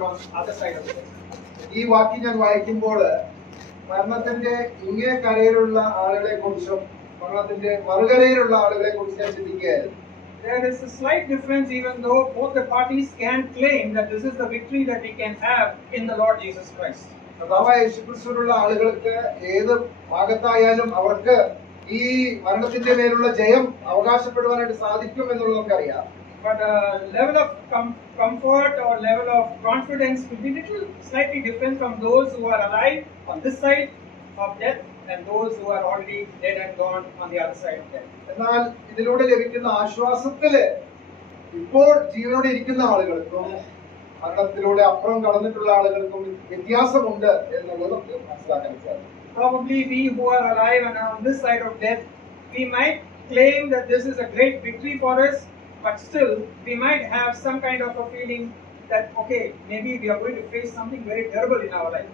from other side of the bed. ഈ വാക്യം ഞാൻ വായിക്കുമ്പോൾ മരണത്തിന്റെ ഇങ്ങേ കരയിലുള്ള ആളുകളെ കുറിച്ചും മരണത്തിന്റെ മറുകരയിലുള്ള ആളുകളെ കുറിച്ച് ഞാൻ ചിന്തിക്കുകയായിരുന്നു. There is a slight difference, even though both the parties can claim that this is the victory that we can have in the Lord Jesus Christ. കർത്താവായ യേശുക്രിസ്തുവിലുള്ള ആളുകൾക്ക് ഏത് ഭാഗത്തായാലും അവർക്ക് ഈ മരണത്തിന്റെ മേലുള്ള ജയം അവകാശപ്പെടുവാനായിട്ട് സാധിക്കും എന്നുള്ളത് നമുക്കറിയാം. But level of comfort or level of confidence will be little slightly different from those who are alive on this side of death and those who are already dead and gone on the other side of death. എന്നാൽ ഇതിലൂടെ ലഭിക്കുന്ന ആശ്വാസത്തില് ഇപ്പോൾ ജീവനോടെ ഇരിക്കുന്ന ആളുകൾക്കും മരണത്തിലൂടെ അപ്പുറം കടന്നിട്ടുള്ള ആളുകൾക്കും വ്യത്യാസമുണ്ട് എന്നുള്ളത് നമുക്ക് മനസ്സിലാക്കാൻ സാധിക്കും. Probably we who are alive and on this side of death, we might claim that this is a great victory for us, but still we might have some kind of a feeling that okay, maybe we are going to face something very terrible in our life.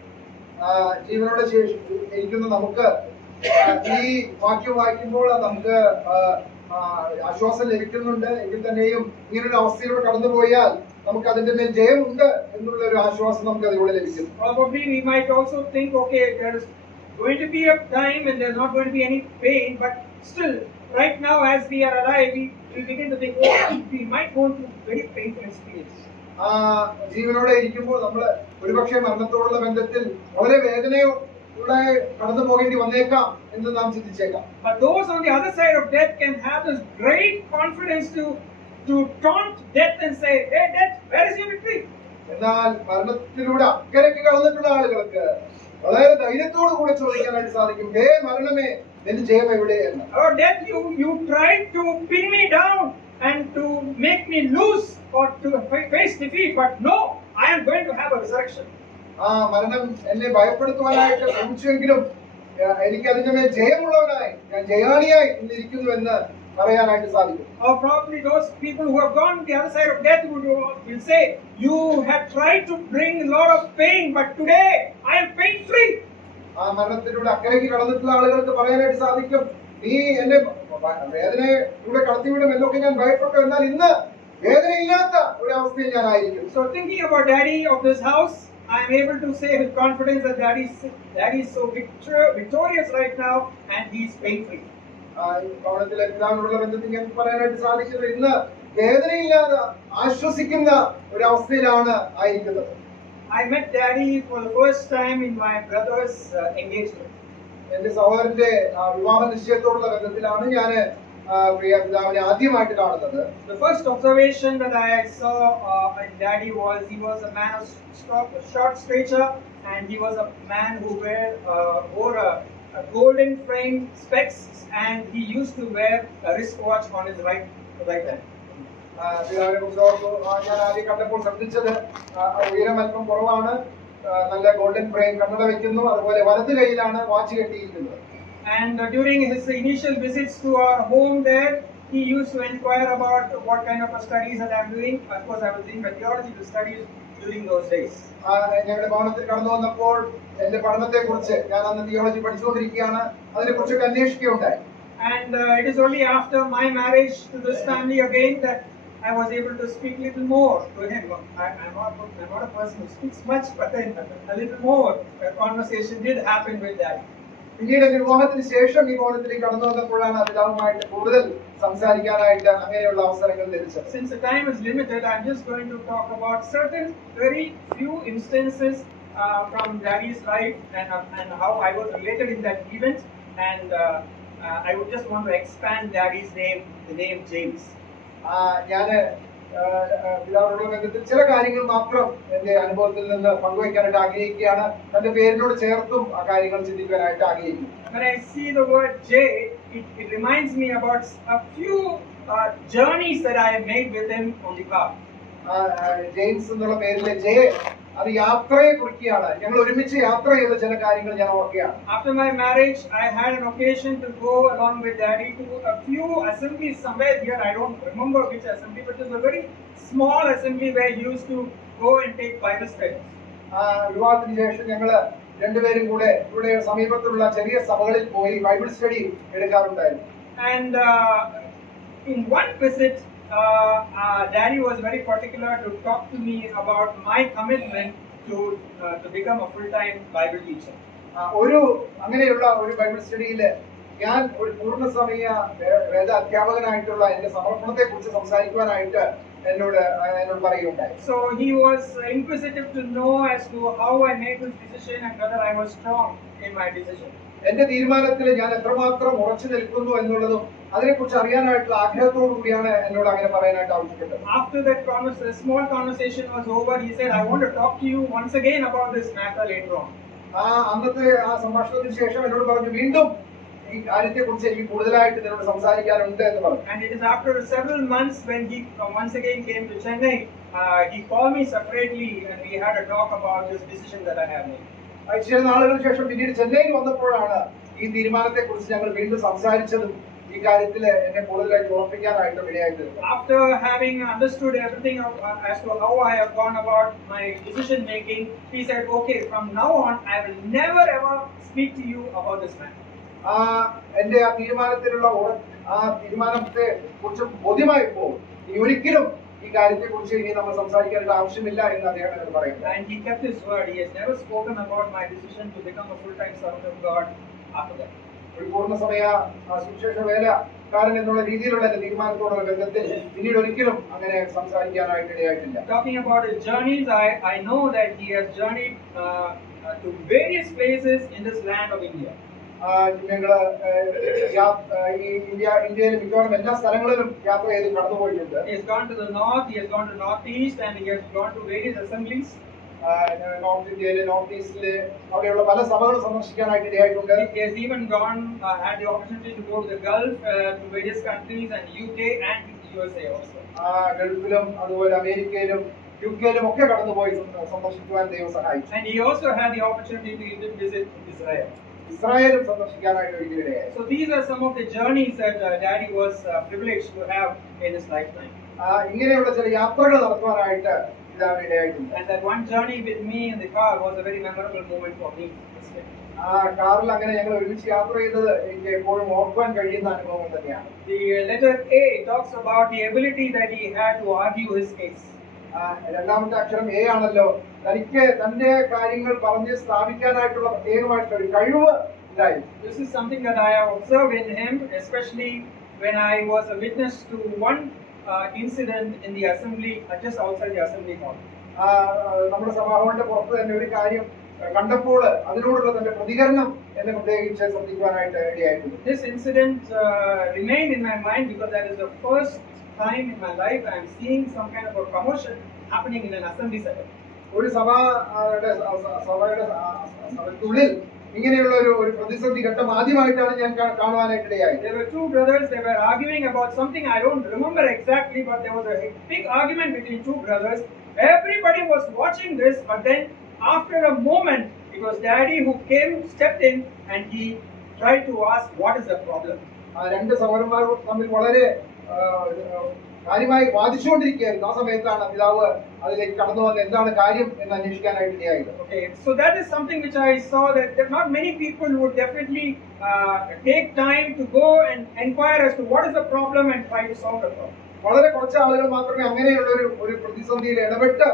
ജീവനോടെ ഇരിക്കുന്ന നമുക്ക് ഈ വാക്യം വായിക്കുമ്പോൾ നമുക്ക് ആശ്വാസം ലഭിക്കുന്നുണ്ട്. എങ്കിൽ തന്നെയും ഇങ്ങനൊരു അവസ്ഥയിലൂടെ കടന്നുപോയാൽ നമുക്ക് അതിന്റെ മേൽ ജയമുണ്ട് എന്നുള്ള ഒരു ആശ്വാസം നമുക്ക് അതിലൂടെ ലഭിക്കും. Probably we might also think, okay, there is going to be a time when there's not going to be any pain, but still, right now as we are alive, we begin to think, oh, we might go through very painful experience. ജീവനോടെ ഇരിക്കുമ്പോൾ നമ്മൾ ഒരുപക്ഷെ മരണത്തോടുള്ള ബന്ധത്തിൽ വളരെ വേദനയോടെ കടന്നു പോകേണ്ടി വന്നേക്കാം എന്ന് നാം ചിന്തിച്ചേക്കാം. But those on the other side of death can have this great confidence to taunt death and say, hey death, where is your victory? എന്നാൽ മരണത്തിലൂടെ അക്കരയ്ക്ക് കടന്നിട്ടുള്ള ആളുകൾക്ക് വളരെ ധൈര്യത്തോടു കൂടെ ചോദിക്കാനായിട്ട് സാധിക്കും, ഹേ മരണമേ, നിന്റെ ജയം എവിടെ എന്ന്. Oh death, you tried to pin me down and to make me lose or to face defeat, but no, I am going to have a resurrection. മരണം എന്നെ ഭയപ്പെടുത്തുവാനായിട്ട് ശ്രമിച്ചുവെങ്കിലും എനിക്ക് അതിന്റെ മേൽ ജയമുള്ളവനായി ഞാൻ ജയാളിയായി ഇന്നിരിക്കുന്നു എന്ന് പറയാനായിട്ട് സാധിക്കും. Or probably those people who have gone to the other side of death will say, you have tried to bring a lot of pain, but today I am pain free. മരണത്തിലൂടെ അക്കരയ്ക്ക് കടന്നിട്ടുള്ള ആളുകൾക്ക് പറയാനായിട്ട് സാധിക്കും, നീ എന്നെ വേദനയിലൂടെ കടത്തിവിടും എന്നൊക്കെ ഞാൻ ഭയപ്പെട്ടു, എന്നാൽ ഇന്ന് വേദനയില്ലാത്ത ഒരു അവസ്ഥയിൽ ഞാൻ ആയിരിക്കും. So thinking about daddy of this house, I am able to say with confidence that daddy is so victorious right now and he is pain free. ഭവനത്തിലെ പിതാവിനോടുള്ള ബന്ധത്തിൽ ഞാൻ പറയാനായിട്ട് സാധിക്കുന്നത് ഇന്ന് വേദനയില്ലാതെ ആശ്വസിക്കുന്ന ഒരു അവസ്ഥയിലാണ് ആയിരിക്കുന്നത്. I met daddy for the first time in my brother's engagement. എന്റെ സഹോദരന്റെ വിവാഹ നിശ്ചയത്തോടുള്ള ബന്ധത്തിലാണ് ഞാൻ പ്രിയ പിതാവിനെ ആദ്യമായിട്ട് കാണുന്നത്. The first observation that I saw in daddy was he was a man of short stature and he was a man who wore a golden frame specs and he used to wear a wristwatch on his right hand. പിതാവിനെ കുറിച്ച് ഞാൻ ആദ്യം കണ്ടപ്പോൾ ശ്രദ്ധിച്ചത് ഉയരം അല്പം കുറവാണ്, നല്ല ഗോൾഡൻ ഫ്രെയിം കണ്ണട വെക്കുന്നു, അതുപോലെ വലത് കൈയിലാണ് വാച്ച് കെട്ടിയിരിക്കുന്നത്. And during his initial visits to our home there, he used to inquire about what kind of studies that I'm doing. Of course, I was doing theological studies during those days. ഞങ്ങളുടെ ഭവനത്തിൽ കടന്നു വന്നപ്പോൾ എന്റെ പഠനത്തെ കുറിച്ച്, ഞാൻ അന്ന് തിയോളജി പഠിച്ചുകൊണ്ടിരിക്കുകയാണ്, അതിനെ കുറിച്ചൊക്കെ അന്വേഷിക്കുകയുണ്ടായി. And it is only after my marriage to this family again that I was able to speak a little more to him. I'm not a person who speaks much, but then a little more conversation did happen with that. പിന്നീട് എന്റെ വിവാഹത്തിന് ശേഷം ഈ ഭവനത്തിലേക്ക് കടന്നു വന്നപ്പോഴാണ് പിതാവുമായിട്ട് കൂടുതൽ സംസാരിക്കാനായിട്ട് അങ്ങനെയുള്ള അവസരങ്ങൾ ലഭിച്ചത്. Since the time is limited, I'm just going to talk about certain very few instances from daddy's life and how I was related in that event, and I would just want to expand daddy's name, the name James. ഞാൻ പിതാവിനോടുള്ള ബന്ധത്തിൽ ചില കാര്യങ്ങൾ മാത്രം എന്റെ അനുഭവത്തിൽ നിന്ന് പങ്കുവയ്ക്കാനായിട്ട് ആഗ്രഹിക്കുകയാണ്. തന്റെ പേരിനോട് ചേർത്തും ആ കാര്യങ്ങൾ ചിന്തിക്കാനായിട്ട് ആഗ്രഹിക്കുന്നു. When I see the word J, it reminds me about a few journeys that I have made with him on the car. James എന്നുള്ള പേരിലെ ജെ, അത് യാത്രയെ കുറിക്കുകയാണ്. ഞങ്ങൾ ഒരുമിച്ച് യാത്ര ചെയ്ത ചില കാര്യങ്ങൾ ഞാൻ ഓർക്കുകയാണ്. After my marriage, I had an occasion to go along with daddy to a few assemblies somewhere here. I don't remember which assembly, but it was a very small assembly where he used to go and take Bible studies. വിവാഹത്തിന് ശേഷം ഞങ്ങൾ രണ്ടുപേരും കൂടെ ഇവിടെ സമീപത്തുള്ള ചെറിയ സഭകളിൽ പോയി ബൈബിൾ സ്റ്റഡി എടുക്കാറുണ്ടായിരുന്നു. And in one visit, Daddy was very particular to talk to me about my commitment to become a full-time Bible teacher. ഒരു അങ്ങനെയുള്ള ഒരു ബൈബിൾ സ്റ്റഡിയില് ഞാൻ ഒരു പൂർണ്ണസമയ വേദ അധ്യാപകനായിട്ടുള്ള എന്റെ സമർപ്പണത്തെ കുറിച്ച് സംസാരിക്കുവാനായിട്ട് എന്നോട് പറയുകയുണ്ടായി. So he was inquisitive to know as to how I made this decision and whether I was strong in my decision. എന്റെ തീരുമാനത്തിൽ ഞാൻ എത്രമാത്രം ഉറച്ചു നിൽക്കുന്നു എന്നുള്ളതും അതിനെക്കുറിച്ച് അറിയാനായിട്ടുള്ള ആഗ്രഹത്തോടു കൂടിയാണ് എന്നോട് അങ്ങനെ പറയാനായിട്ട് ആവശ്യപ്പെട്ടത്. After that small conversation was over, he said, I want to talk to you once again about this matter later on. അന്നത്തെ ആ സംഭാഷണത്തിന് ശേഷം എന്നോട് പറഞ്ഞു, വീണ്ടും ഈ കാര്യത്തെ കുറിച്ച് എനിക്ക് കൂടുതലായിട്ട് നിന്നോട് സംസാരിക്കാനുണ്ട് എന്ന് പറഞ്ഞു. And it is after several months when he once again came to Chennai, he called me separately and we had a talk about this decision that I have made. ചില നാളുകൾക്ക് ശേഷം പിന്നീട് ചെന്നൈയിൽ വന്നപ്പോഴാണ് ഈ തീരുമാനത്തെ കുറിച്ച് ഞങ്ങൾ വീണ്ടും സംസാരിച്ചതും ഈ കാര്യത്തിൽ എന്നെ കൂടുതലായിട്ട് ഉറപ്പിക്കാനായിട്ട് ഇടയായത്. After having understood everything as to how I have gone about my decision making, he said, okay, from now on I will never ever speak to you about this matter. എന്റെ ആ തീരുമാനത്തിലുള്ള ആ തീരുമാനത്തെ കുറിച്ച് ബോധ്യമായപ്പോൾ ഇനി ഒരിക്കലും ഈ കാര്യത്തെ കുറിച്ച് ഇനി നമ്മൾ സംസാരിക്കേണ്ട ആവശ്യമില്ല എന്ന് അദ്ദേഹം എന്നോട് പറയുന്നു. And he kept his word. He has never spoken about my decision to become a full-time servant of God after that. ഒരു പൂർണ്ണസമയ സുവിശേഷ വേലക്കാരൻ എന്നുള്ള രീതിയിലുള്ള എന്റെ തീരുമാനത്തോടുള്ള ബന്ധത്തിൽ പിന്നീട് ഒരിക്കലും അങ്ങനെ സംസാരിക്കാനായിട്ട് ഇടയായിട്ടില്ല. Talking about his journeys, I know that he has journeyed to various places in this land of India. ഞങ്ങള് ഈ ഇന്ത്യയിലെ മിക്കവാറും എല്ലാ സ്ഥലങ്ങളിലും യാത്ര ചെയ്ത് കടന്നുപോയിട്ടുണ്ട്. He has gone to the north, he has gone to northeast, and he has gone to various assemblies. North ഇന്ത്യയിലെ നോർത്ത് ഈസ്റ്റിലെ അവിടെയുള്ള പല സഭകൾ സന്ദർശിക്കാനായിട്ട് ഇടയായിട്ടുണ്ട്. He has even had the opportunity to go to the Gulf, to various countries, and UK and USA also. ഗൾഫിലും അതുപോലെ അമേരിക്കയിലും യുകെയിലും ഒക്കെ കടന്നുപോയി സന്ദർശിക്കുവാൻ ദൈവം സഹായിച്ചു. And he also had the opportunity to visit Israel. ഇസ്രായേലും സന്ദർശിക്കാനായിട്ട് ഒരിക്കലിടയായി. So these are some of the journeys that Daddy was privileged to have in his lifetime. ഇങ്ങനെയുള്ള ചില യാത്രകൾ നടത്തുവാനായിട്ട് പിതാവിന് ഇടയായിട്ടുണ്ട്. And that one journey with me in the car was a very memorable moment for me. കാറിൽ അങ്ങനെ ഞങ്ങൾ ഒരുമിച്ച് യാത്ര ചെയ്തത് എനിക്ക് എപ്പോഴും ഓർക്കാൻ കഴിയുന്ന അനുഭവം തന്നെയാണ്. The letter A talks about the ability that he had to argue his case. രണ്ടാമത്തെ അക്ഷരം എ ആണല്ലോ. തനിക്ക് തന്റെ കാര്യങ്ങൾ പറഞ്ഞ് സ്ഥാപിക്കാനായിട്ടുള്ള പ്രത്യേകമായിട്ടുള്ള ഒരു കഴിവ് ഉണ്ടായി. This is something that I have observed in him, especially when I was a witness to one incident in the assembly, just outside the assembly hall. നമ്മുടെ സഭാഹോളിന്റെ പുറത്ത് തന്നെ ഒരു കാര്യം കണ്ടപ്പോൾ അതിനോടുള്ള തന്റെ പ്രതികരണം എന്നെ പ്രത്യേകിച്ച് ശ്രദ്ധിക്കുവാനായിട്ട് ഇടയായിട്ടുണ്ട്. This incident remained in my mind because that is the first time in my life I am seeing some kind of a commotion happening in an assembly setting. ഒരു സഭയ്ക്കുള്ളിൽ ഇങ്ങനെയുള്ള ഒരു പ്രതിസന്ധി ഘട്ടം ആദ്യമായിട്ടാണ് ഞാൻ കാണുവാനായിട്ട് ഇടയായി. There were two brothers, they were arguing about something I don't remember exactly, but there was a big argument between two brothers. Everybody was watching this, but then after a moment it was Daddy who stepped in and he tried to ask what is the problem. രണ്ട് സഹോദരന്മാർ തമ്മിൽ വളരെ കാര്യമായി വാദിച്ചുകൊണ്ടിരിക്കുകയായിരുന്നു. ആ സമയത്താണ് പിതാവ് അതിലേക്ക് കടന്നു വന്ന് എന്താണ് കാര്യം എന്ന് അന്വേഷിക്കാനായിട്ട് ഇടയായത്. Okay, so that is something which I saw that not many people would definitely take time to go and inquire as to what is the problem and try to solve the problem. വളരെ കുറച്ച് ആളുകൾ മാത്രമേ അങ്ങനെയുള്ള ഒരു പ്രതിസന്ധിയിൽ ഇടപെട്ട്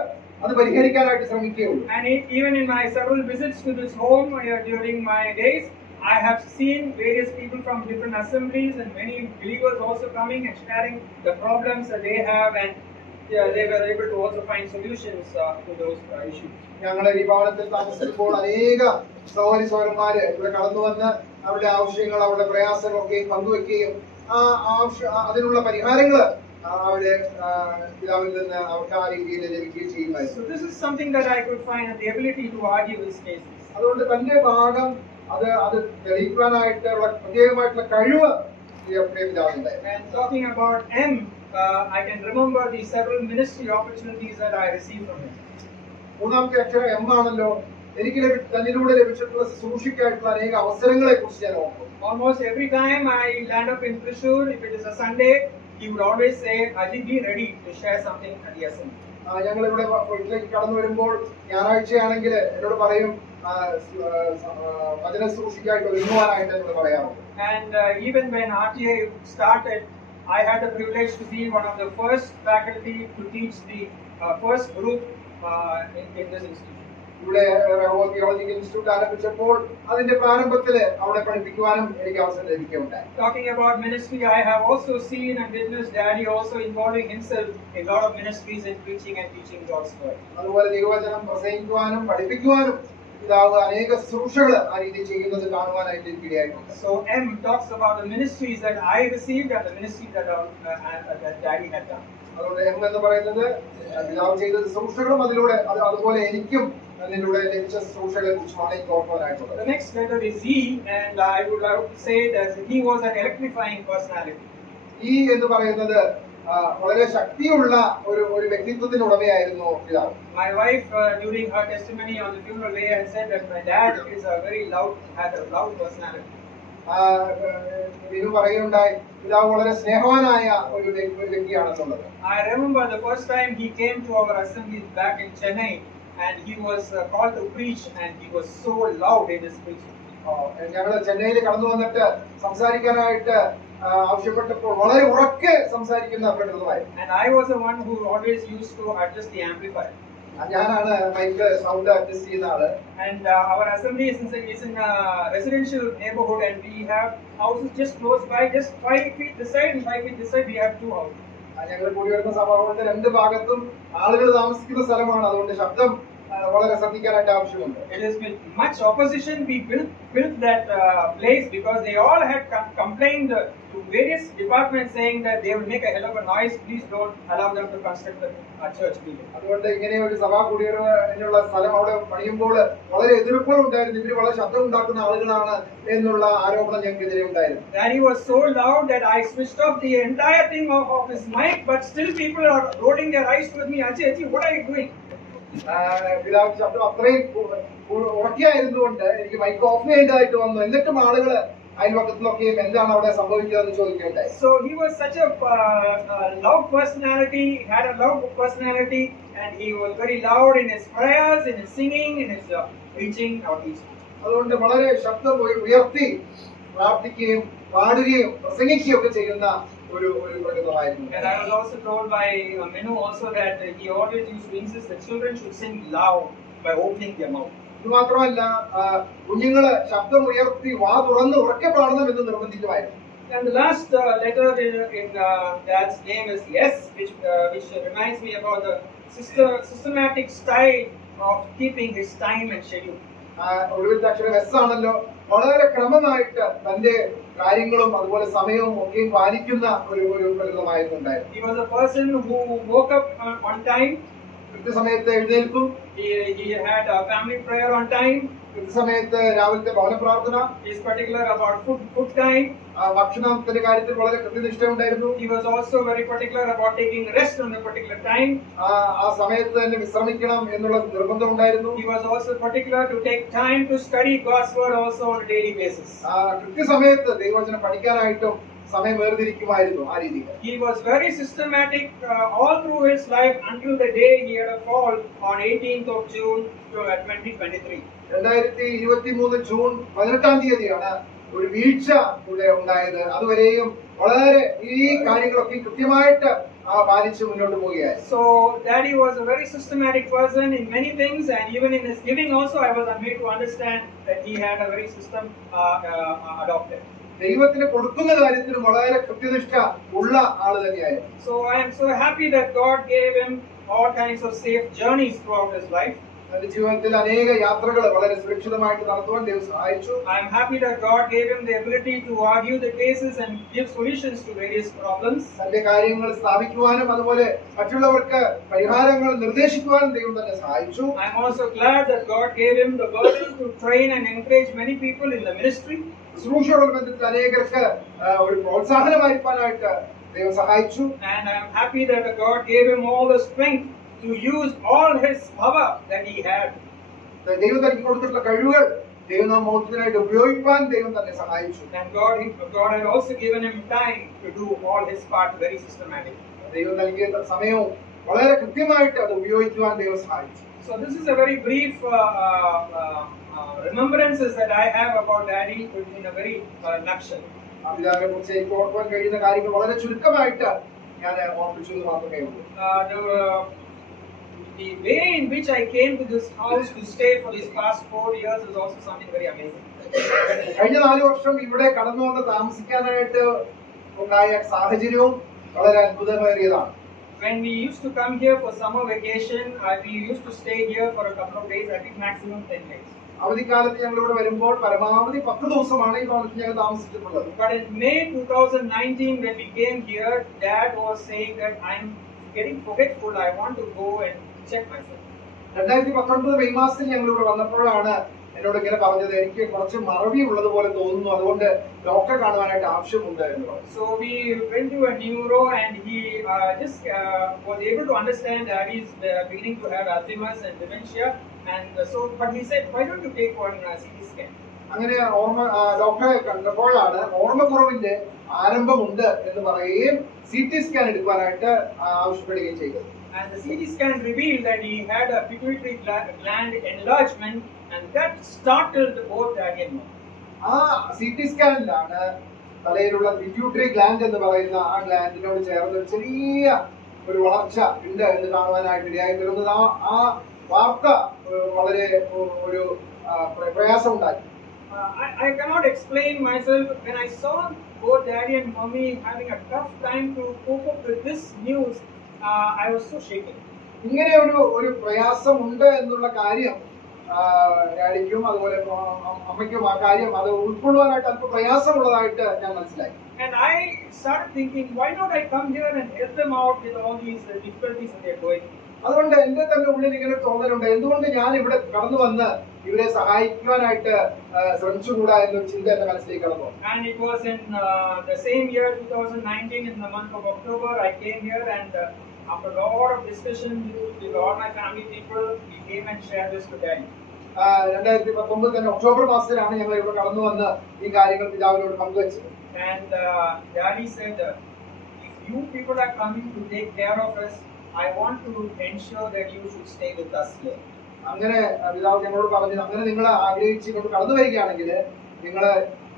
അത് പരിഹരിക്കാനായിട്ട് ശ്രമിക്കുകയുള്ളൂ. And even in my several visits to this home during my days, I have seen various people from different assemblies and many believers also coming and sharing the problems that they have, and they were able to also find solutions to those issues. ഞങ്ങൾ ഈ ഭവനത്തിൽ താമസിക്കുമ്പോൾ അനേക സഹോദരന്മാര് ഇവിടെ കടന്നു വന്ന് അവരുടെ ആവശ്യങ്ങൾ അവരുടെ പ്രയാസങ്ങളൊക്കെ പങ്കുവെക്കുകയും അതിനുള്ള പരിഹാരങ്ങൾ അവരുടെ പിതാവിൽ നിന്ന് അവർക്ക് ആ രീതിയിൽ ലഭിക്കുകയും ചെയ്യുമായിരുന്നു. So this is something that I could find, the ability to argue his cases. അതുകൊണ്ട് തന്റെ ഭാഗം അത് തെളിയിക്കാനായിട്ടുള്ള പ്രത്യേകമായിട്ടുള്ള കഴിവ് പിതാവിനുണ്ടായി. And talking about M, I can remember the several ministry opportunities that I received from him. മൂന്നാമത്തെ അക്ഷരം എം ആണല്ലോ. എനിക്ക് തന്നിലൂടെ ലഭിച്ചിട്ടുള്ള ശുശ്രൂഷയ്ക്കായിട്ടുള്ള അനേക അവസരങ്ങളെ കുറിച്ച് ഞാൻ ഓർക്കും. Almost every time I land up in Thrissur, if it is a Sunday, he would always say, "Ajit, be ready to share something at the assembly." ഞങ്ങൾ ഇവിടെ വീട്ടിലേക്ക് കടന്നു വരുമ്പോൾ ഞായറാഴ്ചയാണെങ്കിൽ എന്നോട് പറയും വചന ശുശ്രൂഷയ്ക്കായിട്ട് ഒരുങ്ങുവാനായിട്ട് എന്നോട് പറയാറുണ്ട്. And even when RTA started, I had the privilege to be one of the first faculty to teach the first group in this institution. ഇവിടെ റഹോബോത്ത് തിയോളജിക്കൽ ഇൻസ്റ്റിറ്റ്യൂട്ട് ആരംഭിച്ചപ്പോൾ അതിന്റെ പ്രാരംഭത്തില് അവിടെ പഠിപ്പിക്കുവാനും എനിക്ക് അവസരം ലഭിക്കുകയുണ്ടായി. Talking about ministry, I have also seen and witnessed Daddy also involving himself in a lot of ministries in preaching and teaching God's word. അതുപോലെ ദൈവവചനം പ്രസംഗിക്കുവാനും പഠിപ്പിക്കുവാനും പിതാവ് അനേക ശുശ്രൂഷകൾ ആ രീതി ചെയ്യുന്നത് കാണുവാനായിട്ട് എനിക്ക് ഇടയായിട്ടുണ്ട്. So M talks about the ministries that I received and the ministries that Daddy had done. അതുകൊണ്ട് എം എന്ന് പറയുന്നത് പിതാവ് ചെയ്ത ശുശ്രൂഷകളും അതിലൂടെ അതുപോലെ എനിക്കും അതിലൂടെ ലഭിച്ച ശുശ്രൂഷകളെ കുറിച്ചുമാണ് എനിക്ക് ഓർക്കുവാനായിട്ടുള്ളത്. The next letter is E, and I would like to say that he was an electrifying personality. ഈ എന്ന് പറയുന്നത് വളരെ ശക്തിയുള്ള ഒരു വ്യക്തിത്വത്തിന് ഉടമയായിരുന്നു പിതാവ്. My wife during her testimony on the funeral day had said that my dad is had a loud personality. പറയുകയുണ്ടായി പിതാവ് വളരെ സ്നേഹവാനായ ഒരു വ്യക്തിയാണെന്നുള്ളത്. I remember the first time he came to our assembly back in Chennai, and he was called to preach, and he was so loud in his preaching. ഞങ്ങൾ ചെന്നൈയിൽ കടന്നു വന്നിട്ട് സംസാരിക്കാനായിട്ട് ആവശ്യപ്പെട്ടപ്പോൾ വളരെ ഉറക്കെ സംസാരിക്കുന്ന പ്രകൃതമായിരുന്നു. And I was the one who always used to adjust the amplifier. ഞാനാണ് മൈക്ക് സൗണ്ട് അഡ്ജസ്റ്റ് ചെയ്യുന്ന ആള്. And our assembly is in a residential neighborhood, and we have houses just close by, just 5 feet this side and 5 feet this side. We have 2 houses. ഞങ്ങൾ കൂടി വരുന്ന സഭാഭവനത്തിന്റെ രണ്ട് ഭാഗത്തും ആളുകൾ താമസിക്കുന്ന സ്ഥലമാണ്. അതുകൊണ്ട് ശബ്ദം വളരെ ശ്രദ്ധിക്കാനായിട്ട് ആവശ്യമുണ്ട്. It is with much opposition we built that place, because they all had complained to various departments saying that they will make a hell of a noise. Please don't allow them to construct a church building. അതുകൊണ്ട് ഇങ്ങനെ ഒരു സഭാ കൂടിയുള്ള സ്ഥലം അവിടെ പണിയുമ്പോൾ വളരെ എതിർപ്പുകൾ ഉണ്ടായിരുന്നു. ഇവര് വളരെ ശബ്ദം ഉണ്ടാക്കുന്ന ആളുകളാണ് എന്നുള്ള ആരോപണം ഞങ്ങൾക്കെതിരെ ഉണ്ടായിരുന്നു. Daddy was so loud that I switched off the entire thing of his mic, but still people are rolling their eyes with me. Achi, what are you doing? പിതാവ് ശബ്ദം അത്രയും ഉറക്കിയായിരുന്നുകൊണ്ട് എനിക്ക് മൈക്ക് ഓഫ് ചെയ്യേണ്ടതായിട്ട് വന്നു. എന്നിട്ടും ആളുകള് അയൽവക്കത്തിലൊക്കെയും എന്താണ് അവിടെ സംഭവിക്കുന്നതെന്ന് ചോദിക്കുകയുണ്ടായി. So he was such a loud personality, had a loud personality, and he was very loud in his prayers, in his singing, in his preaching or teaching. അതുകൊണ്ട് വളരെ ശബ്ദം ഉയർത്തി പ്രാർത്ഥിക്കുകയും പാടുകയും പ്രസംഗിക്കുകയും ഒക്കെ ചെയ്യുന്ന ഒരു പ്രകൃതമായിരുന്നു. And I was also told by Menu also that he always used to insist that children should sing loud by opening their mouth. ഇത് മാത്രമല്ല കുഞ്ഞുങ്ങള് ശബ്ദം ഉയർത്തി വാ തുറന്ന് ഉറക്കെ പാടണമെന്ന് നിർബന്ധിക്കുമായിരുന്നു. And the last letter in Dad's name is S, which reminds me about the systematic style of keeping his time and schedule. ഒടുവിലത്തെ അക്ഷരം എസ് ആണല്ലോ. വളരെ ക്രമമായിട്ട് തന്റെ കാര്യങ്ങളും അതുപോലെ സമയവും ഒക്കെയും പാലിക്കുന്ന ഒരു പ്രകൃതമായിരുന്നു ഉണ്ടായിരുന്നു. He was a person who woke up on time. കൃത്യസമയത്ത് എഴുന്നേൽക്കും. He had a family prayer on time. കൃത്യസമയത്ത് രാവിലത്തെ ഭവന പ്രാർത്ഥന. He is particular about food time. ഭക്ഷണത്തിന്റെ കാര്യത്തിൽ വളരെ കൃത്യനിഷ്ഠ ഉണ്ടായിരുന്നു. He was also very particular about taking rest on a particular time. ആ സമയത്ത് തന്നെ വിശ്രമിക്കണം എന്നുള്ള നിർബന്ധം ഉണ്ടായിരുന്നു. He was also particular to take time to study God's word also on a daily basis. കൃത്യസമയത്ത് ദൈവവചനം പഠിക്കാനായിട്ടും സമയം വേർതിരിക്കുമായിരുന്നു ആ രീതിയിൽ. He was very systematic all through his life until the day he had a fall on 18th of June 2023. 2023 ജൂൺ 18-ാം തീയതിയാണ് ഒരു വീഴ്ച ഇവിടെ ഉണ്ടായത്. അതുവരെയും വളരെ ഈ കാര്യങ്ങളൊക്കെ കൃത്യമായിട്ട് പാലിച്ച് മുന്നോട്ട് പോവുകയായിരുന്നു. So Daddy was a very systematic person in many things, and even in his giving also I was made to understand that he had a very system adopted. ദൈവത്തിന് കൊടുക്കുന്ന കാര്യത്തിലും വളരെ കൃത്യനിഷ്ഠ ഉള്ള ആള് തന്നെയായിരുന്നു. So I am so happy that God gave him all kinds of safe journeys throughout his life. തന്റെ ജീവിതത്തിൽ അനേക യാത്രകൾ വളരെ സുരക്ഷിതമായിട്ട് നടത്തുവാൻ ദൈവം സഹായിച്ചു. I am happy that God gave him the ability to argue the cases and give solutions to various problems. തന്റെ കാര്യങ്ങൾ സ്ഥാപിക്കുവാനും അതുപോലെ മറ്റുള്ളവർക്ക് പരിഹാരങ്ങൾ നിർദ്ദേശിക്കുവാനും ദൈവം തന്നെ സഹായിച്ചു. I am also glad that God gave him the burden to train and encourage many people in the ministry. ശുശ്രൂഷയോട് ബന്ധത്തിൽ അനേകർക്ക് ഒരു പ്രോത്സാഹനമായിരിക്കാനായിട്ട് ദൈവം സഹായിച്ചു. And I am happy that God gave him all the strength to use all his power that he had. ദൈവം തനിക്ക് കൊടുത്തിട്ടുള്ള കഴിവുകൾ ദൈവനാമത്തിനായിട്ട് ഉപയോഗിക്കാൻ ദൈവം തന്നെ സഹായിച്ചു. And God had also given him time to do all his part very systematically. ദൈവം നൽകിയ സമയവും വളരെ കൃത്യമായിട്ട് അത് ഉപയോഗിക്കുവാൻ ദൈവം സഹായിച്ചു. So this is a very brief remembrances that I have about Daddy in a very nutshell. ആ പിതാവിനെ കുറിച്ച് എനിക്ക് ഓർക്കാൻ കഴിയുന്ന കാര്യങ്ങൾ വളരെ ചുരുക്കമായിട്ട് ഞാൻ ഓർമ്മിച്ചു എന്ന് മാത്രമേ ഉള്ളൂ. The way in which I came to this house to stay for these past 4 years is also something very amazing. കഴിഞ്ഞ 4 വർഷം ഇവിടെ കടന്നു വന്ന് താമസിക്കാനായിട്ട് ഉണ്ടായ സാഹചര്യവും വളരെ അത്ഭുതമേറിയതാണ്. When we used to come here for summer vacation, we used to stay here for a couple of days, I think maximum 10 days. അവധിക്കാലത്ത് ഞങ്ങൾ ഇവിടെ വരുമ്പോൾ പരമാവധി 10 ദിവസമാണ് ഈ ഭവനത്തിൽ ഞങ്ങൾ താമസിച്ചിട്ടുള്ളത്. But in May 2019 when we came here, Dad was saying that I am getting forgetful, I want to go and check myself. 2019 മെയ് മാസത്തിൽ ഞങ്ങൾ ഇവിടെ വന്നപ്പോഴാണ് എന്നോട് ഇങ്ങനെ പറഞ്ഞത്, എനിക്ക് കുറച്ച് മറവി ഉള്ളതുപോലെ തോന്നുന്നു, അതുകൊണ്ട് ഡോക്ടറെ കാണുവാനായിട്ട് ആവശ്യമുണ്ട് എന്ന് പറഞ്ഞു. So we went to a neuro and he just was able to understand that he's beginning to have Alzheimer's and dementia, and so but he said, why don't you take one CT scan? അങ്ങനെ ഡോക്ടറെ കണ്ടപ്പോഴാണ് ഓർമ്മക്കുറവിന്റെ ആരംഭമുണ്ട് എന്ന് പറയുകയും CT scan എടുക്കാനായിട്ട് ആവശ്യപ്പെടുകയും ചെയ്തത്. And the CT scan revealed that he had a pituitary gland enlargement, and that startled both Daddy and Mom. ആ CT സ്കാനിലാണ് തലയിലുള്ള പിറ്റ്യൂട്ടറി ഗ്ലാൻഡ് എന്ന് പറയുന്ന ആ ഗ്ലാൻഡിനോട് ചേർന്ന് ചെറിയ ഒരു വളർച്ച ഉണ്ട് എന്ന് കാണുവാനായിട്ട് ഇടയായി തീർന്നത്. ആ വാർത്ത വളരെ ഒരു പ്രയാസം ഉണ്ടാക്കി. I cannot explain myself. When I saw both Daddy and Mommy having a tough time to cope up with this news, I was so shaken. ഇങ്ങനെ ഒരു പ്രയാസം ഉണ്ട് എന്നുള്ള കാര്യം ഡാഡിക്കും അതുപോലെ അമ്മയ്ക്കും ആ കാര്യം അത് ഉൾക്കൊള്ളുവാനായിട്ട് അല്പം പ്രയാസമുള്ളതായിട്ട് ഞാൻ മനസ്സിലാക്കി. And I started thinking, why not I come here and help them out with all these difficulties that they are going through? അതുകൊണ്ട് എന്റെ തന്നെ ഉള്ളിൽ ഇങ്ങനെ തോന്നലുണ്ട്, എന്തുകൊണ്ട് ഞാൻ ഇവിടെ കടന്നു വന്ന് ഇവരെ സഹായിക്കുവാനായിട്ട് ശ്രമിച്ചുകൂടാ എന്നൊരു ചിന്ത എന്റെ മനസ്സിലേക്ക് കടന്നു. And it was in the same year 2019 in the month of October I came here, and after a lot of discussion with all my family people, we came and shared this to Daddy. 2019 തന്നെ ഒക്ടോബർ മാസത്തിലാണ് ഞങ്ങൾ ഇവിടെ കടന്നു വന്ന് ഈ കാര്യങ്ങൾ പിതാവിനോട് പങ്കുവച്ചത്. And Daddy said, if you people are coming to take care of us, I want to ensure that you should stay with us here. അങ്ങനെ പിതാവ് ഞങ്ങളോട് പറഞ്ഞു, അങ്ങനെ നിങ്ങൾ ആഗ്രഹിച്ച് കൊണ്ട് കടന്നു വരികയാണെങ്കിൽ നിങ്ങൾ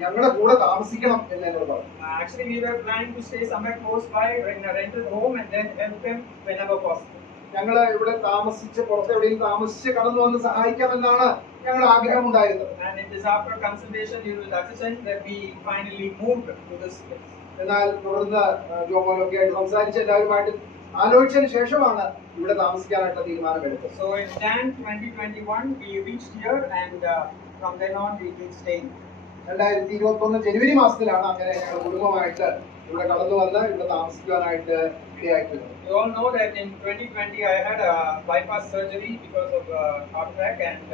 ഞങ്ങളുടെ കൂടെ താമസിക്കണം എന്ന് എന്നോട് പറഞ്ഞു. Actually we were planning to stay somewhere close by in a rented home and then help them whenever possible. ഞങ്ങൾ ഇവിടെ താമസിച്ച് പുറത്തെവിടെയും താമസിച്ച് കടന്നു വന്ന് സഹായിക്കാമെന്നാണ് ഞങ്ങളുടെ ആഗ്രഹം ഉണ്ടായിരുന്നത്. And it is after consultation with the assistant that we finally moved to this place. എന്നാൽ തുടർന്ന് ജോമോനൊക്കെ ആയിട്ട് സംസാരിച്ച് എല്ലാവരുമായിട്ട് ആലോചിച്ചതിന് ശേഷമാണ് ഇവിടെ താമസിക്കാനായിട്ട് തീരുമാനമെടുത്തത്. So in Jan 2021 we reached here, and from then on we did stay. 2021 ജനുവരി മാസത്തിലാണ് അങ്ങനെ ഞങ്ങൾ കുടുംബമായിട്ട് ഇവിടെ കടന്നു വന്ന് ഇവിടെ താമസിക്കുവാനായിട്ട് ഇടയായിത്തീർന്നത്. You all know that in 2020 I had a bypass surgery because of heart attack, and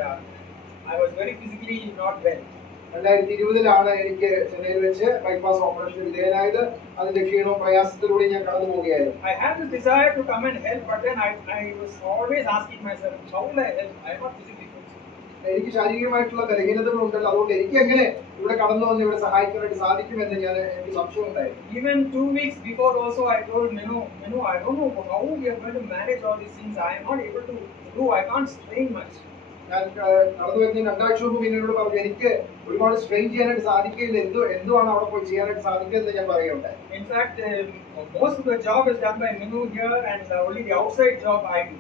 I was very physically not well. 2020 എനിക്ക് ചെന്നൈയിൽ വെച്ച് ബൈപ്പാസ് ഓപ്പറേഷൻ വിധേയനായത്. അതിന്റെ ക്ഷീണവും പ്രയാസത്തിലൂടെ ഞാൻ കടന്നു പോവുകയായിരുന്നു. I had the desire to come and help, but then I was always asking myself, how will I help? I am not physically fit. എനിക്ക് ശാരീരികമായിട്ടുള്ള ബലഹീനതകൾ ഉണ്ടല്ലോ, അതുകൊണ്ട് എനിക്ക് എങ്ങനെ ഇവിടെ കടന്നു വന്ന് ഇവിടെ സഹായിക്കാനായിട്ട് സാധിക്കുമെന്ന് എനിക്ക് സംശയം ഉണ്ടായിരുന്നു. Even 2 weeks before also I told Minu, I don't know how we are going to manage all these things. I am not able to do. I can't strain much. ഞാൻ കടന്നു വരുന്ന 2 ആഴ്ച മുമ്പ് എന്നോട് പറഞ്ഞു, എനിക്ക് ഒരുപാട് സ്ട്രെയിൻ ചെയ്യാനായിട്ട് സാധിക്കില്ല, എന്തുവാണ് അവിടെ പോയി ചെയ്യാനായിട്ട് സാധിക്കുന്നത് ഞാൻ പറയുകയുണ്ടായി. In fact, most of the job is done by Minu here, and only the outside job I do.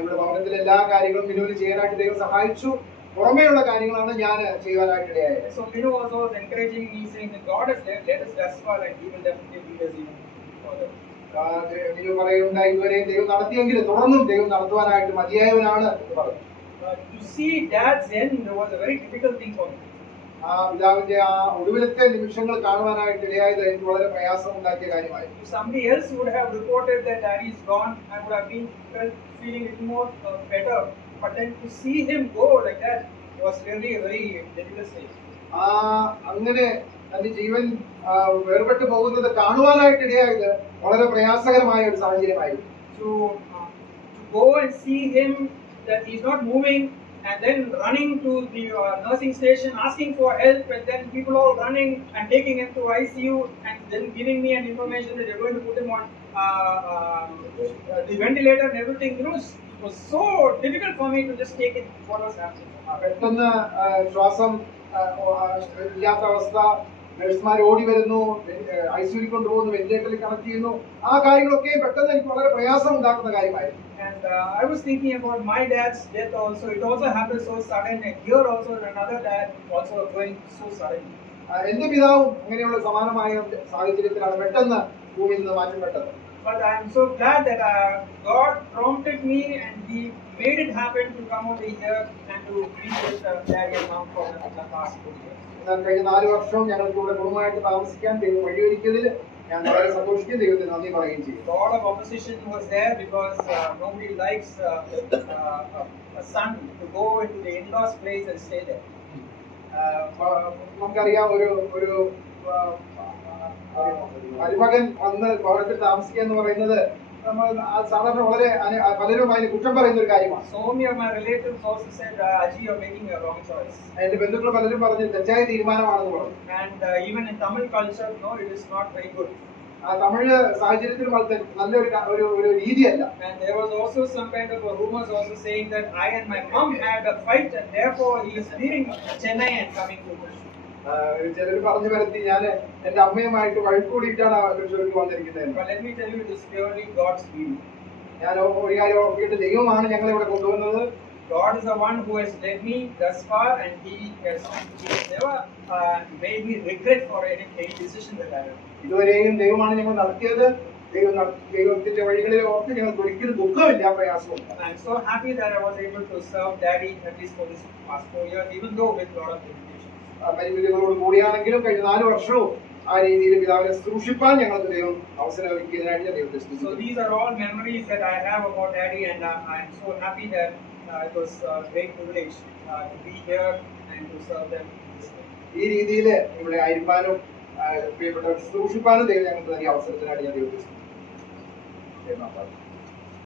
ഇവിടെ ഭവനത്തിലെ എല്ലാ കാര്യങ്ങളും മിനുവിന് ചെയ്യാനായിട്ട് ദൈവം സഹായിച്ചു. പുറമേയുള്ള കാര്യങ്ങളാണ് ഞാൻ ചെയ്യുവാനായിട്ട് ഇടയായത്. So Minu was always encouraging me, saying that God has led us thus far, and He will definitely lead us even further. Minu പറയുണ്ടായി, ഇതുവരെ ദൈവം നടത്തിയെങ്കിൽ തുടർന്നും ദൈവം നടത്തുവാനായിട്ട് മതിയായവനാണ് എന്ന് പറഞ്ഞു. To see Dad's end was a very difficult thing for me. പിതാവിന്റെ ആ ഒടുവിലത്തെ നിമിഷങ്ങൾ കാണുവാനായിട്ട് ഇടയായത് എനിക്ക് വളരെ പ്രയാസം ഉണ്ടാക്കിയ കാര്യമായിരുന്നു. If somebody else would have reported that Daddy is gone, I would have been feeling it more better. But then to see him go like that was really a very difficult stage. അങ്ങനെ തന്റെ ജീവൻ വേർപെട്ടു പോകുന്നത് കാണുവാനായിട്ട് ഇടയായത് വളരെ പ്രയാസകരമായ ഒരു സാഹചര്യമായിരുന്നു. To go and see him that he's not moving, and then running to the nursing station asking for help, and then people all running and taking him to ICU, and then giving me an information that they're going to put him on the ventilator and everything. You know, it was so difficult for me to just take it what was happening. പെട്ടെന്ന് ശ്വാസം ഇല്ലാത്ത അവസ്ഥ, നഴ്സുമാർ ഓടി വരുന്നു, ഐസിയുവിൽ കൊണ്ടുപോകുന്നു, വെന്റിലേറ്ററിൽ കണക്ട് ചെയ്യുന്നു. ആ കാര്യങ്ങളൊക്കെ പെട്ടെന്ന് എനിക്ക് വളരെ പ്രയാസം ഉണ്ടാക്കുന്ന കാര്യമായിരുന്നു. And I was thinking about my dad's death also. It also happened so sudden, and here also another dad also going so suddenly. എന്റെ പിതാവും ഇങ്ങനെയുള്ള സമാനമായ സാഹചര്യത്തിലാണ് പെട്ടെന്ന് ഭൂമിയിൽ നിന്ന് മാറ്റപ്പെട്ടത്. But I am so glad that God prompted me and He made it happen to come over here and to be with Daddy and Mom for the past 4 years. എന്നാൽ കഴിഞ്ഞ 4 വർഷവും ഞങ്ങൾക്ക് ഇവിടെ കുടുംബമായിട്ട് താമസിക്കാൻ ദൈവം വഴിയൊരുക്കിയതിൽ ഞാൻ വളരെ സന്തോഷിക്കുകയും ദൈവത്തിന് നന്ദി പറയുകയും ചെയ്യും. A lot of opposition was there because nobody likes a son to go into the in-laws place and stay there. നമുക്കറിയാം ഒരു മരുമകൻ വന്ന് ഭവനത്തിൽ താമസിക്കുക എന്ന് പറയുന്നത് നമ്മൾ സാധാരണ വളരെ പലരും അതിന് കുറ്റം പറയുന്ന ഒരു കാര്യമാണ്. So many of my relatives also said, Aji, you're making a wrong choice. എന്റെ ബന്ധുക്കൾ പലരും പറഞ്ഞു തെറ്റായ തീരുമാനമാണെന്ന് പറഞ്ഞു. And even in Tamil culture, no, it is not very good. Tamil സാഹചര്യത്തിലും നല്ലൊരു രീതിയല്ല. And there was also some kind of a rumors also saying that I and my mom had a fight and therefore he is leaving Chennai and coming to Thrissur. ചിലർ പറഞ്ഞു വരുത്തി ഞാൻ എന്റെ അമ്മയുമായിട്ട് വഴക്കൂടിയിട്ടാണ് തൃശ്ശൂർക്ക് വന്നിരിക്കുന്നത്. But let me tell you, it is purely God's will. ഞാൻ ഒരു കാര്യം ഓർക്കിയിട്ട് ദൈവമാണ് ഞങ്ങളെ ഇവിടെ കൊണ്ടുവന്നത്. God is the one who has led me thus far, and He has never made me regret for any decision that I have. ഇതുവരെയും ദൈവമാണ് ഞങ്ങൾ നടത്തിയത്. ദൈവത്തിന്റെ വഴികളിൽ ഓർത്ത് ഞങ്ങൾക്ക് ഒരിക്കലും ദുഃഖമില്ല, പ്രയാസവും. I am so happy that I was able to serve Daddy at least for this past 4 years, even though with lot of limitations. പരിമിതികളോട് കൂടിയാണെങ്കിലും കഴിഞ്ഞ 4 വർഷവും ആ രീതിയിൽ പിതാവിനെ സൂക്ഷിപ്പാൻ ഞങ്ങൾക്ക് ദൈവം അവസരം ഒരുക്കിയതിനായിട്ട് ഞാൻ ദൈവത്തെ സ്തുതിക്കുന്നു. So these are all memories that I have about Daddy, and I am so happy that it was a great privilege to be here and to serve them in this way. ഈ രീതിയിൽ ഇവിടെ ആയിരിക്കാനും പ്രിയപ്പെട്ടവർ സൂക്ഷിപ്പാനും ദൈവം ഞങ്ങൾക്ക് നൽകിയ അവസരത്തിനായിട്ട് ഞാൻ ദൈവത്തെ സ്തുതിക്കുന്നു.